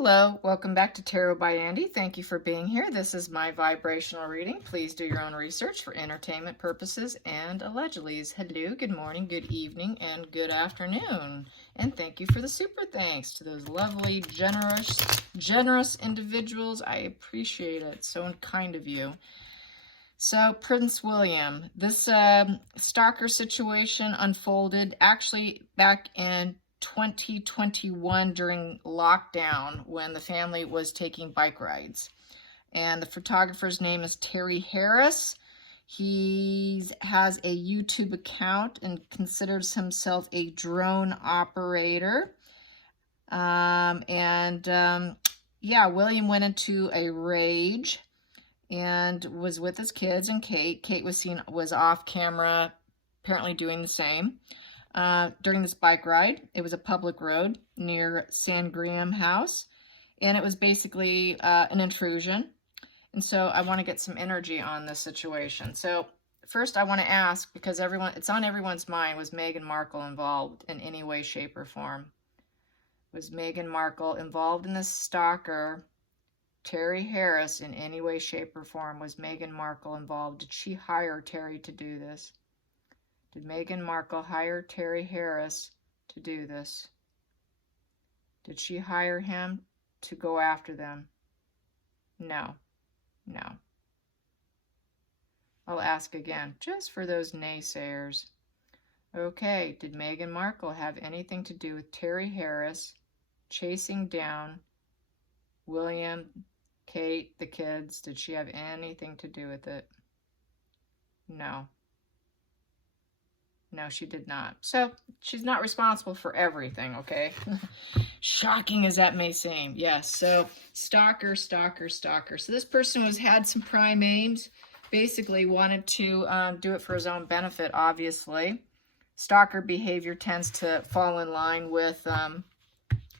Hello, welcome back to Tarot by Andy. Thank you for being here. This is my vibrational reading. Please do your own research for entertainment purposes and allegedly. Hello, good morning, good evening, and good afternoon. And thank you for the super thanks to those lovely, generous individuals. I appreciate it. So kind of you. So, Prince William, this stalker situation unfolded actually back in 2021 during lockdown when the family was taking bike rides. And the photographer's name is Terry Harris. He has a YouTube account and considers himself a drone operator. Yeah, William went into a rage and was with his kids and Kate. Kate was off camera, apparently doing the same. During this bike ride. It was a public road near San Graham House, and it was basically an intrusion. And so I want to get some energy on this situation. So first I want to ask, because it's on everyone's mind, was Meghan Markle involved in any way, shape, or form? Was Meghan Markle involved in this stalker, Terry Harris, in any way, shape, or form? Was Meghan Markle involved? Did she hire Terry to do this? Did Meghan Markle hire Terry Harris to do this? Did she hire him to go after them? No. No. I'll ask again, just for those naysayers. Okay, did Meghan Markle have anything to do with Terry Harris chasing down William, Kate, the kids? Did she have anything to do with it? No. No, she did not. So she's not responsible for everything, okay? Shocking as that may seem. Yes, so stalker. So this person had some prime aims, basically wanted to do it for his own benefit, obviously. Stalker behavior tends to fall in line with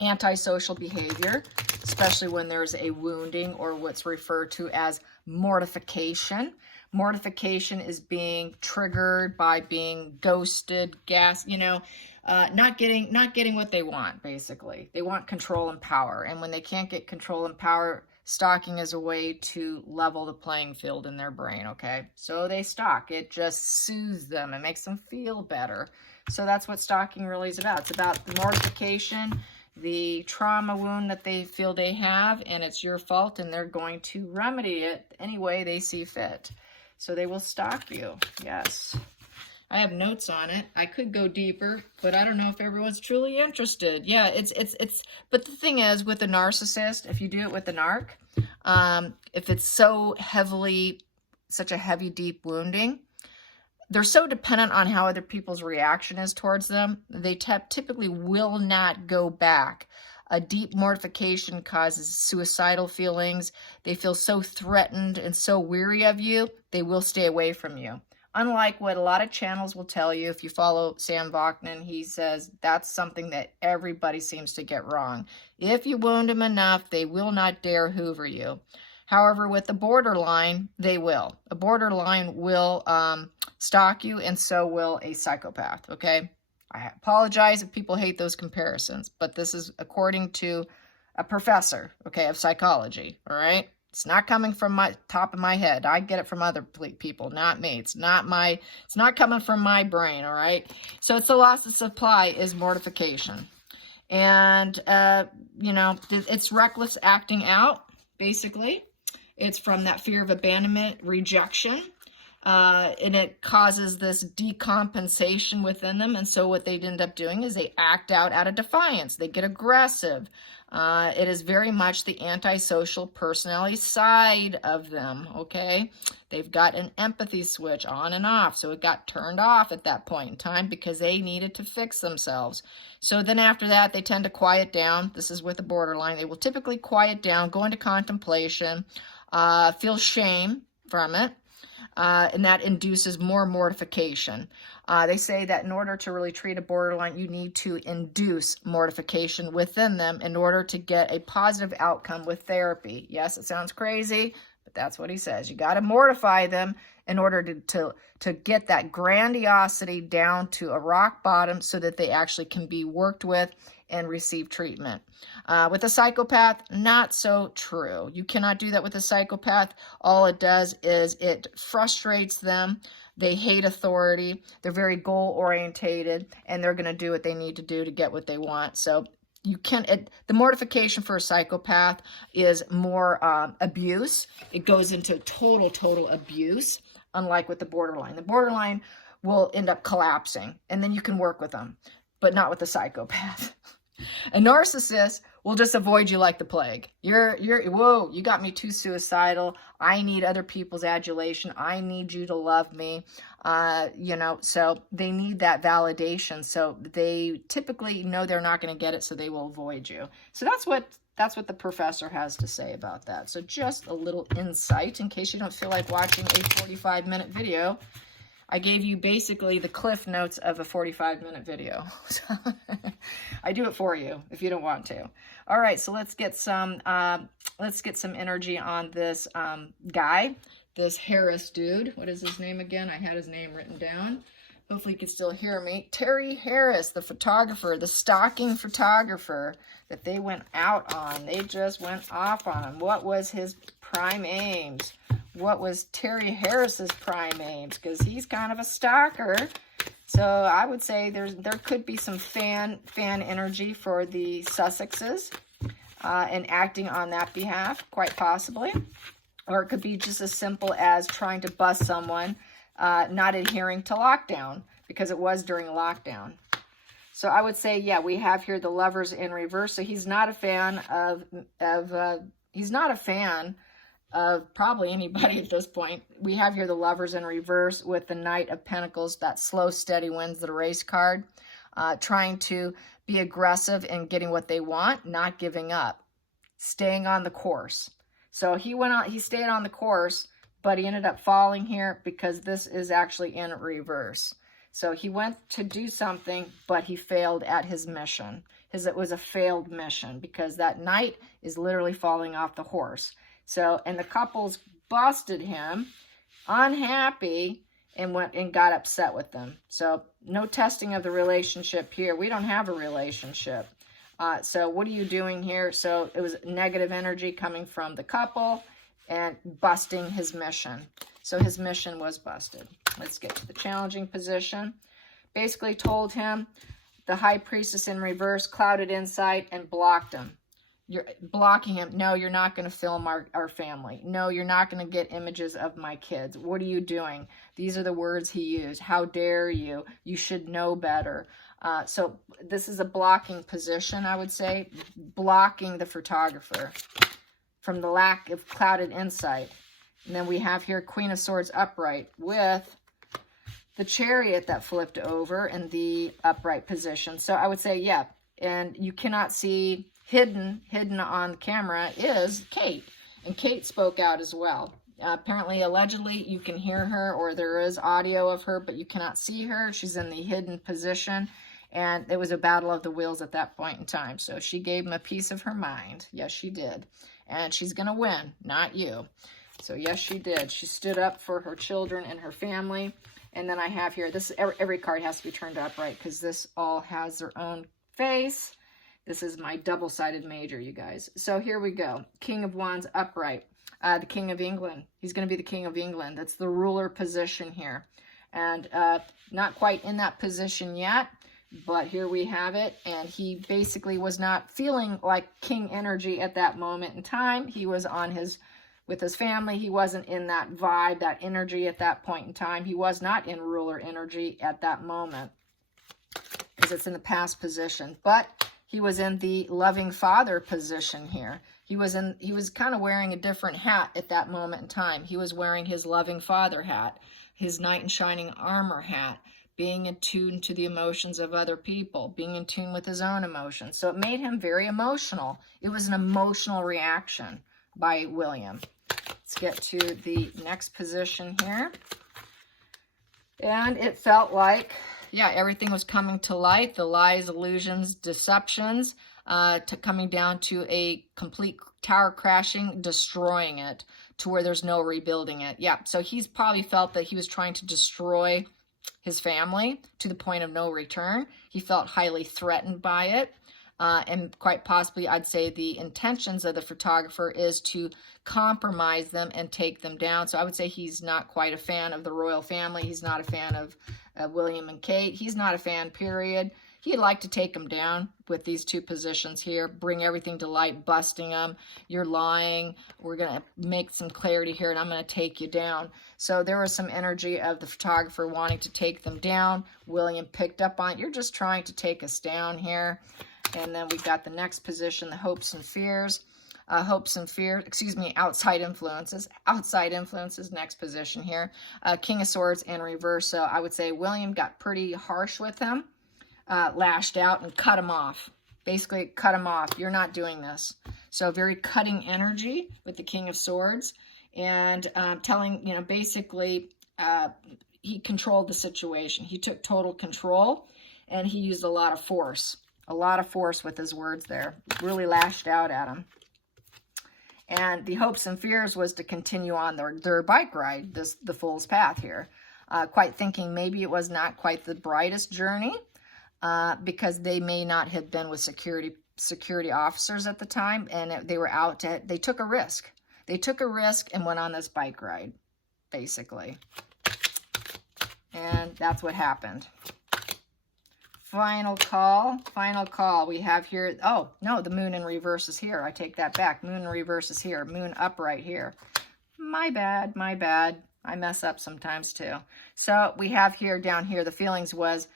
antisocial behavior, especially when there's a wounding or what's referred to as mortification. Mortification is being triggered by being ghosted, not getting what they want, basically. They want control and power. And when they can't get control and power, stalking is a way to level the playing field in their brain, okay? So they stalk. It just soothes them. It makes them feel better. So that's what stalking really is about. It's about the mortification, the trauma wound that they feel they have, and it's your fault, and they're going to remedy it any way they see fit. So they will stalk you. Yes. I have notes on it. I could go deeper, but I don't know if everyone's truly interested. Yeah, but the thing is, with a narcissist, if you do it with a narc, if it's such a heavy, deep wounding, they're so dependent on how other people's reaction is towards them, they typically will not go back. A deep mortification causes suicidal feelings. They feel so threatened and so weary of you, they will stay away from you. Unlike what a lot of channels will tell you, if you follow Sam Vaknin, he says that's something that everybody seems to get wrong. If you wound them enough, they will not dare hoover you. However, with the borderline, they will. A borderline will stalk you, and so will a psychopath, okay? I apologize if people hate those comparisons, but this is according to a professor, okay, of psychology, all right? It's not coming from my top of my head. I get it from other people, not me. It's not coming from my brain, all right? So it's a loss of supply is mortification. And, it's reckless acting out, basically. It's from that fear of abandonment, rejection. And it causes this decompensation within them. And so what they end up doing is they act out of defiance. They get aggressive. It is very much the antisocial personality side of them, okay? They've got an empathy switch on and off. So it got turned off at that point in time because they needed to fix themselves. So then after that, they tend to quiet down. This is with the borderline. They will typically quiet down, go into contemplation, feel shame from it. And that induces more mortification. They say that in order to really treat a borderline, you need to induce mortification within them in order to get a positive outcome with therapy. Yes, it sounds crazy, but that's what he says. You got to mortify them in order to get that grandiosity down to a rock bottom so that they actually can be worked with and receive treatment. With a psychopath, not so true. You cannot do that with a psychopath. All it does is it frustrates them. They hate authority. They're very goal-orientated, and they're going to do what they need to do to get what they want. So you can, the mortification for a psychopath is more abuse. It goes into total abuse, unlike with the borderline. The borderline will end up collapsing, and then you can work with them, but not with the psychopath. A narcissist will just avoid you like the plague. Whoa, you got me too suicidal. I need other people's adulation. I need you to love me. You know, so they need that validation. So they typically know they're not going to get it, so they will avoid you. So that's what the professor has to say about that. So just a little insight in case you don't feel like watching a 45-minute video. I gave you basically the cliff notes of a 45-minute video. So I do it for you if you don't want to. All right, so let's get some energy on this guy, this Harris dude. What is his name again? I had his name written down. Hopefully you can still hear me. Terry Harris, the photographer, the stalking photographer that they went out on. They just went off on him. What was his prime aims? What was Terry Harris's prime aims? Because he's kind of a stalker. So I would say there could be some fan energy for the Sussexes and acting on that behalf, quite possibly. Or it could be just as simple as trying to bust someone not adhering to lockdown, because it was during lockdown. So I would say, yeah, we have here the Lovers in reverse. So he's not a fan of probably anybody at this point. We have here the Lovers in reverse with the Knight of Pentacles, that slow, steady wins the race card, trying to be aggressive in getting what they want, not giving up, staying on the course. So he stayed on the course, but he ended up falling here because this is actually in reverse. So he went to do something, but he failed at his mission. It was a failed mission because that Knight is literally falling off the horse. So, and the couples busted him, unhappy, and went and got upset with them. So, no testing of the relationship here. We don't have a relationship. So, what are you doing here? So, it was negative energy coming from the couple and busting his mission. So, his mission was busted. Let's get to the challenging position. Basically told him the High Priestess in reverse, clouded insight, and blocked him. You're blocking him. No, you're not going to film our family. No, you're not going to get images of my kids. What are you doing? These are the words he used. How dare you? You should know better. So this is a blocking position, I would say. Blocking the photographer from the lack of clouded insight. And then we have here Queen of Swords upright with the Chariot that flipped over in the upright position. So I would say, yeah, and you cannot see... Hidden on camera is Kate, and Kate spoke out as well. Apparently, allegedly, you can hear her, or there is audio of her, but you cannot see her. She's in the hidden position, and it was a battle of the wills at that point in time. So she gave him a piece of her mind. Yes, she did. And she's going to win, not you. So yes, she did. She stood up for her children and her family. And then I have here, this every card has to be turned upright because this all has their own face. This is my double-sided major, you guys. So here we go. King of Wands upright. The King of England. He's going to be the King of England. That's the ruler position here. And not quite in that position yet, but here we have it. And he basically was not feeling like king energy at that moment in time. He was on with his family. He wasn't in that vibe, that energy at that point in time. He was not in ruler energy at that moment because it's in the past position. But he was in the loving father position here. He was kind of wearing a different hat at that moment in time. He was wearing his loving father hat, his knight in shining armor hat, being in tune to the emotions of other people, being in tune with his own emotions. So it made him very emotional. It was an emotional reaction by William. Let's get to the next position here. And it felt like, yeah, everything was coming to light. The lies, illusions, deceptions, coming down to a complete tower crashing, destroying it to where there's no rebuilding it. Yeah, so he's probably felt that he was trying to destroy his family to the point of no return. He felt highly threatened by it. And quite possibly, I'd say the intentions of the photographer is to compromise them and take them down. So I would say he's not quite a fan of the royal family. He's not a fan of William and Kate. He's not a fan, period. He'd like to take them down with these two positions here, bring everything to light, busting them. You're lying. We're going to make some clarity here, and I'm going to take you down. So there was some energy of the photographer wanting to take them down. William picked up on it. You're just trying to take us down here. And then we got the next position, the hopes and fears. Outside influences. Outside influences, next position here. King of Swords in reverse. So I would say William got pretty harsh with him. Lashed out and cut him off. Basically, cut him off. You're not doing this. So very cutting energy with the King of Swords. And telling, basically, he controlled the situation. He took total control, and he used a lot of force. A lot of force with his words there. Really lashed out at him. And the hopes and fears was to continue on their bike ride, the Fool's Path here. Quite thinking maybe it was not quite the brightest journey. Because they may not have been with security officers at the time, and they were out to, they took a risk. They took a risk and went on this bike ride, basically. And that's what happened. Final call. We have here, oh, no, the moon in reverse is here. I take that back. Moon in reverse is here. Moon upright here. My bad. I mess up sometimes too. So we have here, down here, the feelings was,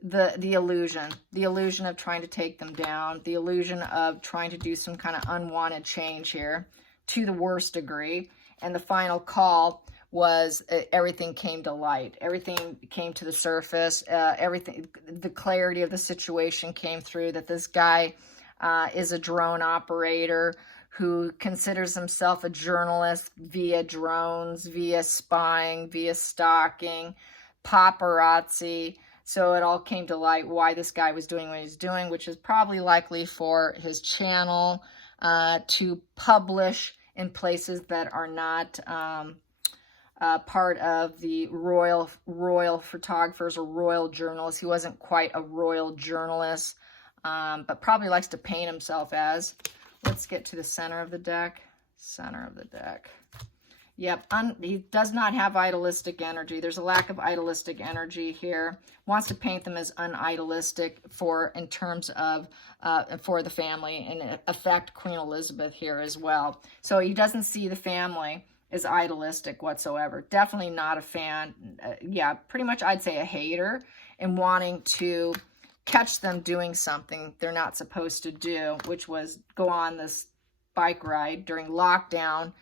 the illusion of trying to take them down, the illusion of trying to do some kind of unwanted change here to the worst degree. And the final call was everything came to light. Everything came to the surface. The clarity of the situation came through, that this guy is a drone operator who considers himself a journalist via drones, via spying, via stalking, paparazzi. So it all came to light why this guy was doing what he's doing, which is probably likely for his channel to publish in places that are not part of the royal photographers or royal journalists. He wasn't quite a royal journalist, but probably likes to paint himself as. Let's get to the center of the deck. Yep, he does not have idealistic energy. There's a lack of idealistic energy here. Wants to paint them as unidealistic in terms of for the family, and affect Queen Elizabeth here as well. So he doesn't see the family as idealistic whatsoever. Definitely not a fan. Yeah, pretty much I'd say a hater, and wanting to catch them doing something they're not supposed to do, which was go on this bike ride during lockdown,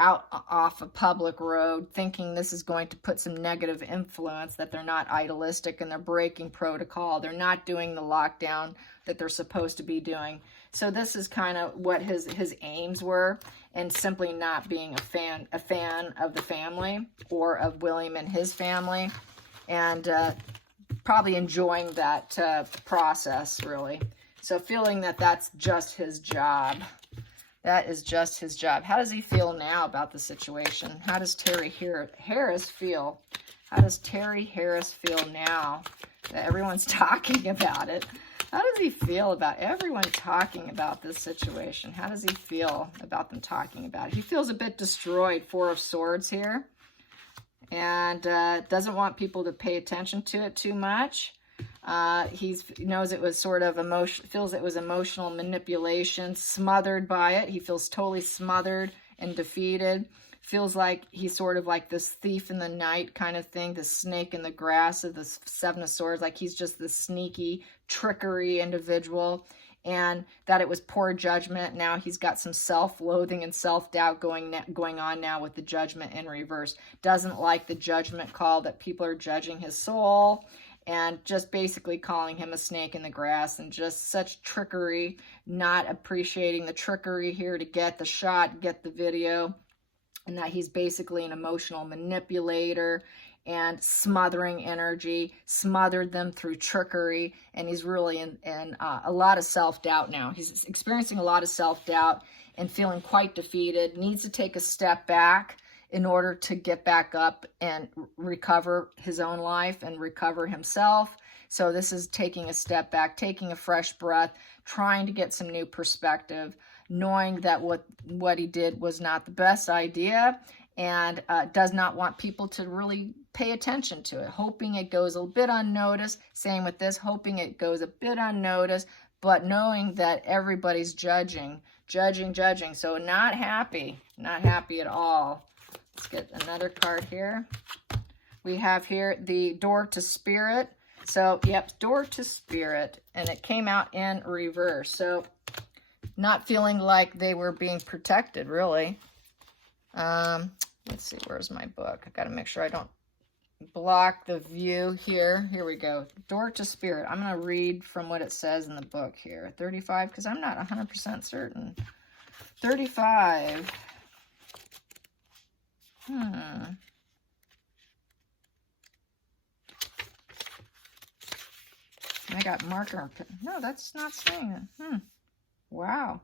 out off a public road, thinking this is going to put some negative influence, that they're not idealistic and they're breaking protocol. They're not doing the lockdown that they're supposed to be doing. So this is kind of what his aims were, and simply not being a fan of the family or of William and his family, and probably enjoying that process, really. So feeling that that's just his job. That is just his job. How does he feel now about the situation? How does Terry Harris feel? How does Terry Harris feel now that everyone's talking about it? How does he feel about everyone talking about this situation? How does he feel about them talking about it? He feels a bit destroyed, Four of Swords here. And doesn't want people to pay attention to it too much. He knows it was sort of feels it was emotional manipulation, smothered by it. He feels totally smothered and defeated. Feels like he's sort of like this thief in the night kind of thing, the snake in the grass of the Seven of Swords, like he's just this sneaky, trickery individual, and that it was poor judgment. Now he's got some self-loathing and self-doubt going on now with the Judgment in reverse. Doesn't like the judgment call, that people are judging his soul, and just basically calling him a snake in the grass, and just such trickery, not appreciating the trickery here to get the shot, get the video, and that he's basically an emotional manipulator and smothering energy, smothered them through trickery, and he's really in a lot of self-doubt now. He's experiencing a lot of self-doubt and feeling quite defeated, needs to take a step back in order to get back up and recover his own life and recover himself. So this is taking a step back, taking a fresh breath, trying to get some new perspective, knowing that what he did was not the best idea, and does not want people to really pay attention to it, hoping it goes a bit unnoticed. Same with this, hoping it goes a bit unnoticed, but knowing that everybody's judging. So not happy at all. Let's get another card here. We have here the Door to Spirit. So, yep, Door to Spirit, and it came out in reverse. So, not feeling like they were being protected, really. Let's see, where's my book? I got to make sure I don't block the view here. Here we go. Door to Spirit. I'm going to read from what it says in the book here. 35, because I'm not 100% certain. 35. I got marker. No, that's not saying it. Wow.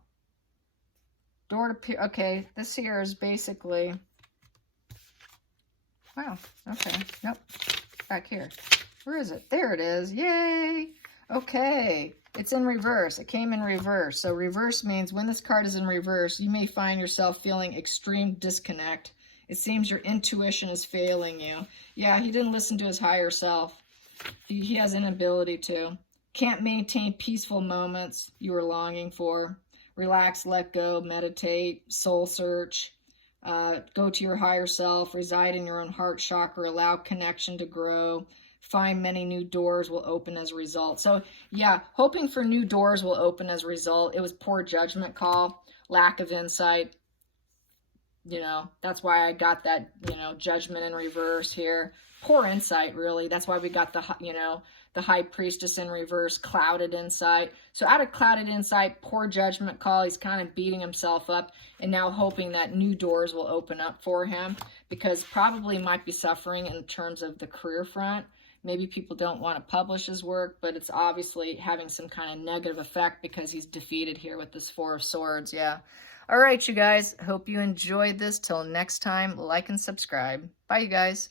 Door to, okay, this here is basically, wow, okay, nope, back here. Where is it? There it is, yay! Okay, it's in reverse. It came in reverse. So reverse means when this card is in reverse, you may find yourself feeling extreme disconnect. It seems your intuition is failing you. Yeah, he didn't listen to his higher self. He has inability to. Can't maintain peaceful moments you were longing for. Relax, let go, meditate, soul search, go to your higher self, reside in your own heart chakra, allow connection to grow, find many new doors will open as a result. So yeah, hoping for new doors will open as a result. It was poor judgment call, lack of insight. You know, that's why I got that, you know, judgment in reverse here. Poor insight, really. That's why we got the, you know, the High Priestess in reverse, clouded insight. So out of clouded insight, poor judgment call, he's kind of beating himself up and now hoping that new doors will open up for him, because probably might be suffering in terms of the career front. Maybe people don't want to publish his work, but it's obviously having some kind of negative effect because he's defeated here with this Four of Swords. Yeah. All right, you guys. Hope you enjoyed this. Till next time, like and subscribe. Bye, you guys.